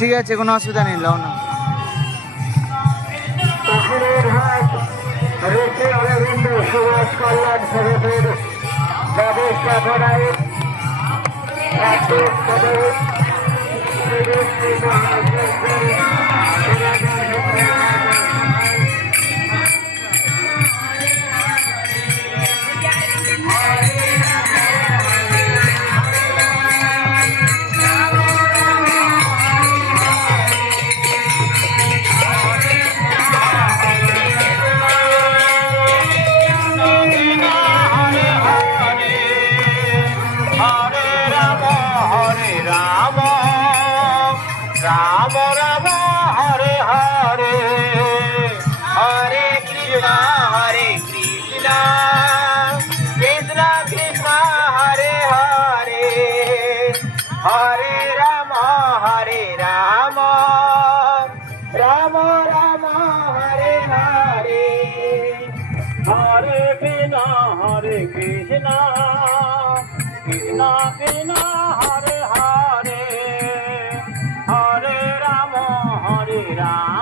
ঠিক আছে, কোনো অসুবিধা নেই, লাও না। অরবিন্দ সমাজ কল্যাণ সমিতির ব্যবস্থাপনায় রাম রাম হরে হরে হরে কৃষ্ণ কৃষ্ণ কৃষ্ণ হরে হরে হরে রাম রাম রাম হরে হরে হরে কৃষ্ণ কৃষ্ণ কৃষ্ণ হরে হরে হরে রাম